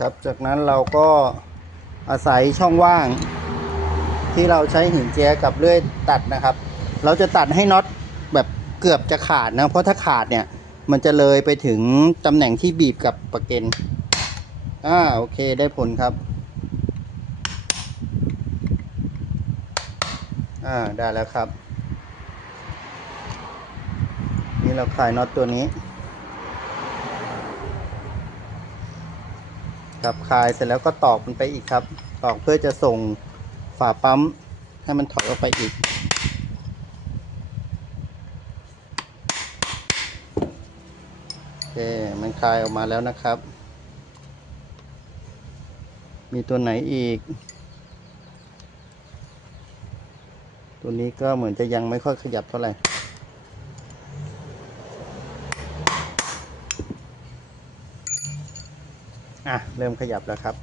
ครับ จากนั้นเราก็อาศัยช่องว่าง ที่เราใช้หินเจียกับเลื่อยตัดนะครับ เราจะตัดให้น็อตแบบเกือบจะขาดนะ เพราะถ้าขาดเนี่ย มันจะเลยไปถึงตำแหน่งที่บีบกับประเก็นอ่าโอเคได้ผลครับ อ่าได้แล้วครับ นี่เราคลายน็อตตัวนี้ ครับคายเสร็จแล้วก็ตอกมันไปอีกครับ ตอกเพื่อจะส่งฝาปั๊มให้มันถอยออกไปอีก โอเค มันคายออกมาแล้วนะครับ มีตัวไหนอีก ตัวนี้ก็เหมือนจะยังไม่ค่อยขยับเท่าไหร่ อะ เริ่มขยับแล้วครับ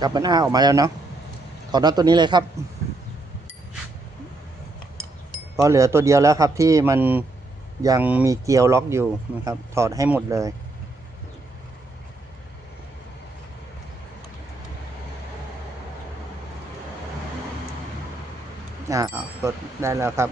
กลับมันอ้าออกมาแล้วเนาะถอดน็อตตัวนี้เลยครับ ก็เหลือตัวเดียวแล้วครับที่มัน ยังมีเกลียวล็อกอยู่นะครับ ถอดให้หมดเลย อ่ากดได้แล้วครับ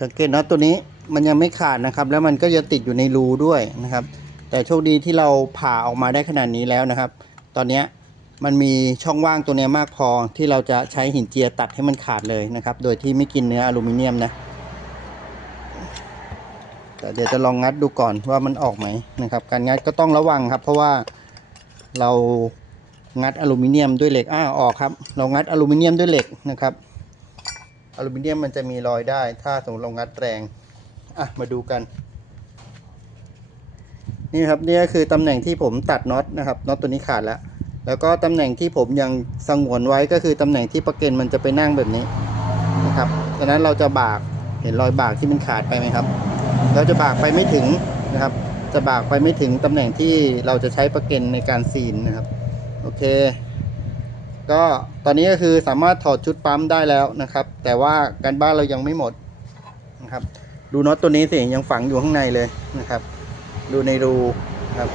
สังเกตนะตัวนี้มันยังไม่ขาดนะครับ แล้วมันก็ยังติดอยู่ในรูด้วยนะครับ แต่โชคดีที่เราผ่าออกมาได้ขนาดนี้แล้วนะครับ ตอนนี้มันมีช่องว่างตัวนี้มากพอที่เราจะใช้หินเจียตัดให้มันขาดเลยนะครับ โดยที่ไม่กินเนื้ออลูมิเนียมนะแต่เดี๋ยวจะลองงัดดูก่อนว่ามันออกไหมนะครับ การงัดก็ต้องระวังครับ เพราะว่าเรางัดอลูมิเนียมด้วยเหล็กอ้าออกครับ เรางัดอลูมิเนียมด้วยเหล็กนะครับ อลูมิเนียมมันจะมีรอยได้ ถ้าสมมติเรางัดแรง อะ มาดูกัน นี่ครับนี่ก็คือตำแหน่งที่ผมตัดน็อตนะครับน็อตตัวนี้ขาดแล้ว แล้วก็ตำแหน่งที่ผมยังสงวนไว้ก็คือตำแหน่งที่ประเกนมันจะไปนั่งแบบนี้นะครับดังนั้นเราจะบากเห็นรอยบากที่มันขาดไปไหมครับ เราจะบากไปไม่ถึงนะครับ จะบากไปไม่ถึงตำแหน่งที่เราจะใช้ประเกนในการซีนนะครับโอเค ก็ตอนนี้ก็คือสามารถถอดชุดปั๊มได้แล้วนะครับ แต่ว่าการบ้านเรายังไม่หมดนะครับ ดูน็อตตัวนี้สิยังฝังอยู่ข้างในเลยนะครับ ดูในรูนะครับ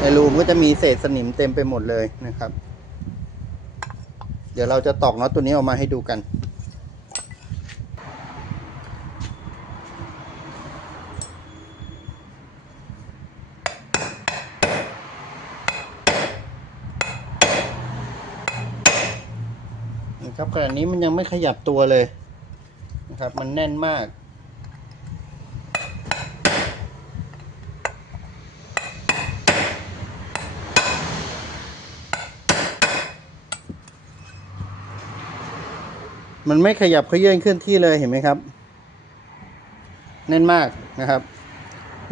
ในรูก็จะมีเศษสนิมเต็มไปหมดเลยนะครับ เดี๋ยวเราจะตอกน็อตตัวนี้ออกมาให้ดูกันนะครับขณะนี้มันยังไม่ขยับตัวเลยนะครับ มันแน่นมาก มันไม่ขยับเขยื่นเคลื่อนที่เลยเห็นไหมครับ แน่นมากนะครับ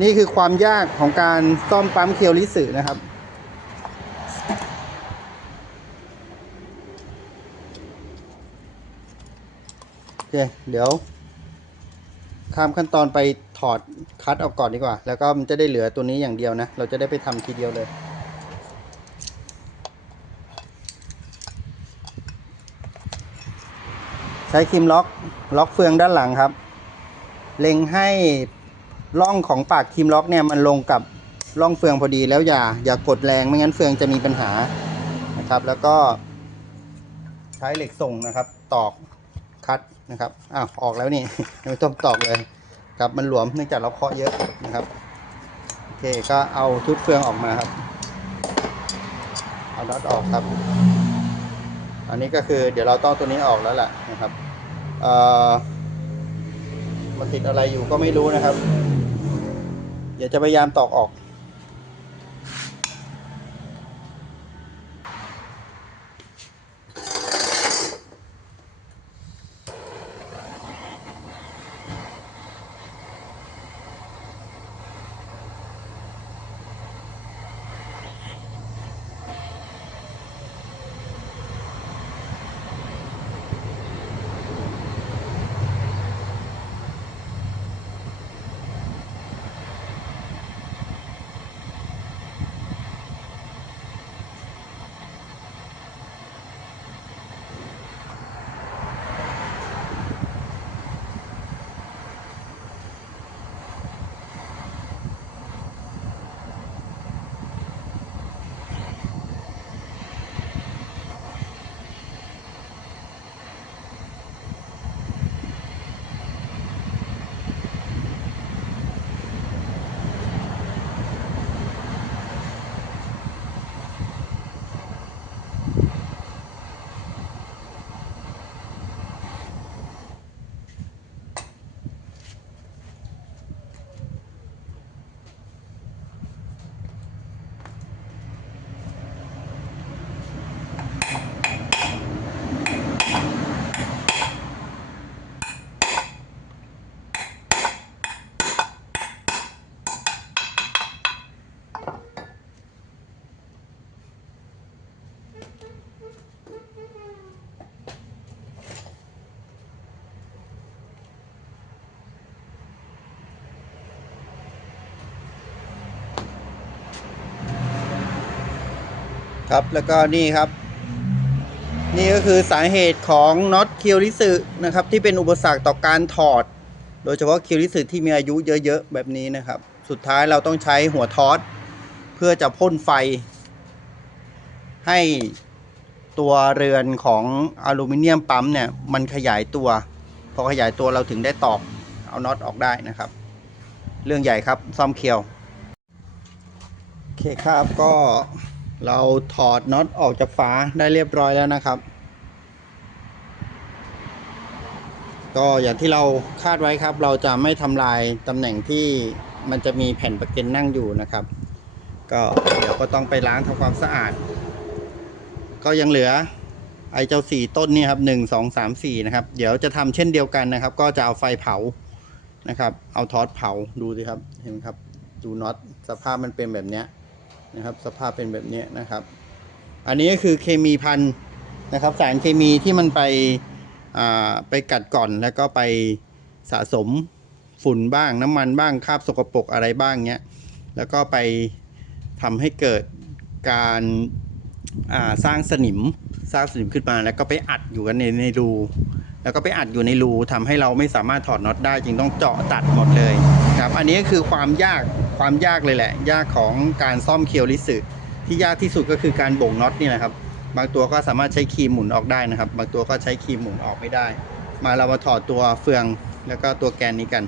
นี่คือความยากของการซ่อมปั๊มเคียวริสึนะครับโอเคเดี๋ยว ข้ามขั้นตอนไปถอดคัดออกก่อนดีกว่า แล้วก็มันจะได้เหลือตัวนี้อย่างเดียวนะ เราจะได้ไปทำทีเดียวเลย ช้ครีมล็อกล็อกเฟืองด้านหลังครับ เล็งให้ร่องของปากครีมล็อกเนี่ยมันลงกับร่องเฟืองพอดีแล้วอย่าอย่ากดแรงไม่งั้นเฟืองจะมีปัญหานะครับ แล้วก็ ใช้เหล็กส่งนะครับ ตอกคัดนะครับอ้าวออกแล้วนี่ไม่ต้องตอกเลยครับมันหลวมเนื่องจากเราเคาะเยอะนะครับโอเคก็เอาชุดเฟืองออกมาครับ เอาน็อตออกครับ อันนี้ก็คือเดี๋ยวเราต้องตัวนี้ออกแล้วแหละนะครับ มันติดอะไรอยู่ก็ไม่รู้นะครับ เดี๋ยวจะพยายามตอกออก ครับแล้วก็นี่ครับ นี่ก็คือสาเหตุของน็อตเคียวริสึนะครับ ที่เป็นอุปสรรคต่อการถอด โดยเฉพาะเคียวริสึที่มีอายุเยอะๆ แบบนี้นะครับ สุดท้ายเราต้องใช้หัวทอสเพื่อจะพ่นไฟ ให้ตัวเรือนของอลูมิเนียมปั๊มเนี่ยมันขยายตัวพอขยายตัวเราถึงได้ตอกเอาน็อตออกได้นะครับ เรื่องใหญ่ครับซ่อมเคียวโอเคครับก็ เราถอดน็อตออกจากฝาได้เรียบร้อยแล้วนะครับ ก็อย่างที่เราคาดไว้ครับ เราจะไม่ทำลายตำแหน่งที่มันจะมีแผ่นประกันนั่งอยู่นะครับ ก็เดี๋ยวก็ต้องไปล้างทำความสะอาด ก็ยังเหลือไอเจ้าสี่ต้นนี่ครับหนึ่งสองสามสี่นะครับ เดี๋ยวจะทำเช่นเดียวกันนะครับ ก็จะเอาไฟเผานะครับ เอาทอดเผาดูสิครับเห็นไหมครับ ดูน็อตสภาพมันเป็นแบบเนี้ย นะครับ สภาพเป็นแบบนี้นะครับ อันนี้ก็คือเคมีพันนะครับ สารเคมีที่มันไปอ่าไปกัดก่อนแล้วก็ไปสะสมฝุ่นบ้างน้ำมันบ้างคราบสกปรกอะไรบ้างเนี้ยแล้วก็ไปทำให้เกิดการอ่าสร้างสนิมสร้างสนิมขึ้นมาแล้วก็ไปอัดอยู่กันในในรูแล้วก็ไปอัดอยู่ในรูทำให้เราไม่สามารถถอดน็อตได้จึงต้องเจาะตัดหมดเลยครับ อันนี้ก็คือความยาก ความยากเลยแหละ ยากของการซ่อมเคียวลิสึที่ยากที่สุดก็คือการบ่งน็อตนี่นะครับ บางตัวก็สามารถใช้ครีมหมุนออกได้นะครับ บางตัวก็ใช้ครีมหมุนออกไม่ได้ มาเรามาถอดตัวเฟืองแล้วก็ตัวแกนนี้กัน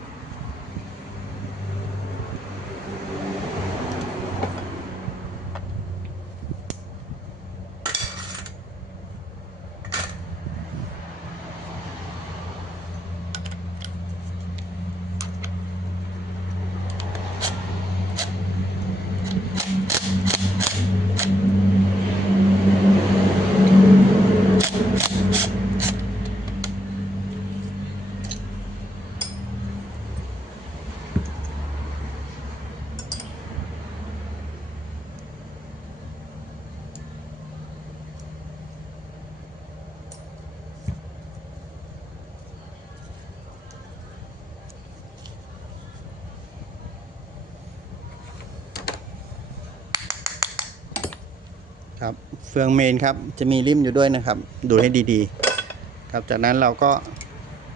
ฟืองเมนครับ จะมีริมอยู่ด้วยนะครับ ดูให้ดีๆ ครับ จากนั้นเราก็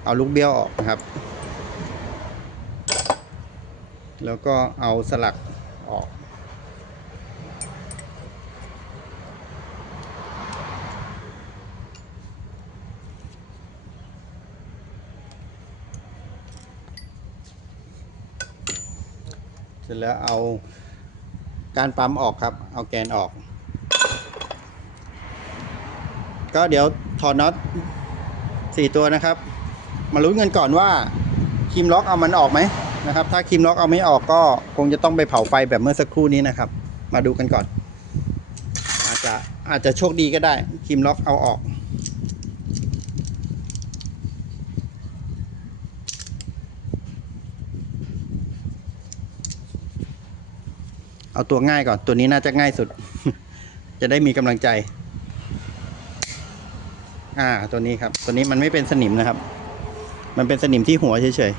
เอาลูกเบี้ยวออกนะครับ แล้วก็เอาสลักออก เสร็จแล้วเอาการปั๊มออกครับ เอาแกนออก ก็เดี๋ยวถอดน็อตสี่ตัวนะครับ มาลุ้นกันก่อนว่าคีมล็อกเอามันออกไหมนะครับ ถ้าคีมล็อกเอาไม่ออกก็คงจะต้องไปเผาไฟแบบเมื่อสักครู่นี้นะครับ มาดูกันก่อน อาจจะอาจจะโชคดีก็ได้คีมล็อกเอาออกเอาตัวง่ายก่อน ตัวนี้น่าจะง่ายสุด จะได้มีกำลังใจ อ่า ตัวนี้ครับ ตัวนี้มันไม่เป็นสนิมนะครับ มันเป็นสนิมที่หัวเฉย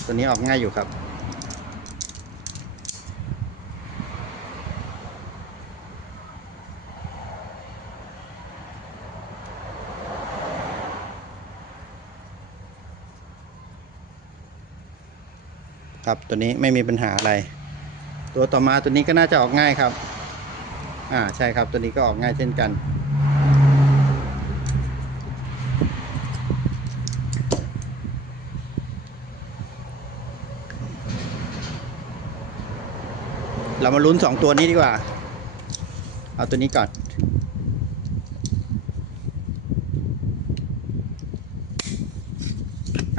ๆ ตัวนี้ออกง่ายอยู่ครับครับตัวนี้ไม่มีปัญหาอะไร ตัวต่อมาตัวนี้ก็น่าจะออกง่ายครับ อ่าใช่ครับตัวนี้ก็ออกง่ายเช่นกัน เรามาลุ้นสองตัวนี้ดีกว่า เอาตัวนี้ก่อน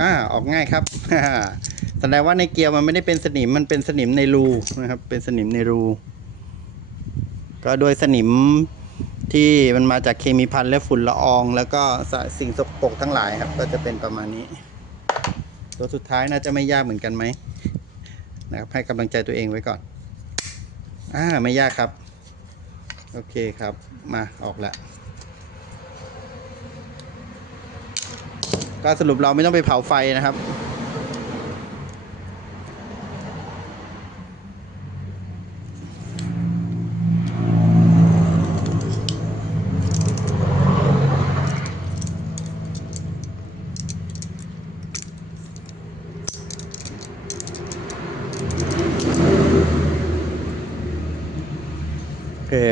อ่า ออกง่ายครับ แสดงว่าในเกียร์มันไม่ได้เป็นสนิม มันเป็นสนิมในรูนะครับ เป็นสนิมในรู ก็โดยสนิมที่มันมาจากเคมีพันและฝุ่นละออง แล้วก็สิ่งสกปรกทั้งหลายครับ ก็จะเป็นประมาณนี้ ตัวสุดท้ายน่าจะไม่ยากเหมือนกันไหมนะครับให้กำลังใจตัวเองไว้ก่อน อ่าไม่ยากครับ โอเคครับ มาออกแล้วก็สรุปเราไม่ต้องไปเผาไฟนะครับ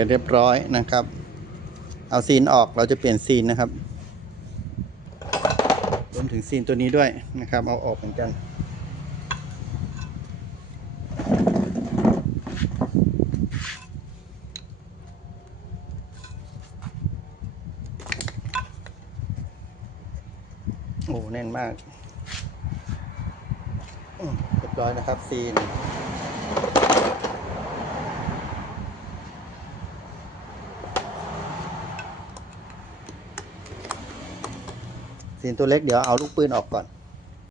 เรียบร้อยนะครับ เอาซีนออกเราจะเปลี่ยนซีนนะครับรวมถึงซีนตัวนี้ด้วยนะครับ เอาออกเหมือนกัน โอ้แน่นมากเรียบร้อยนะครับซีน ซีนตัวเล็กเดี๋ยวเอาลูกปืนออกก่อน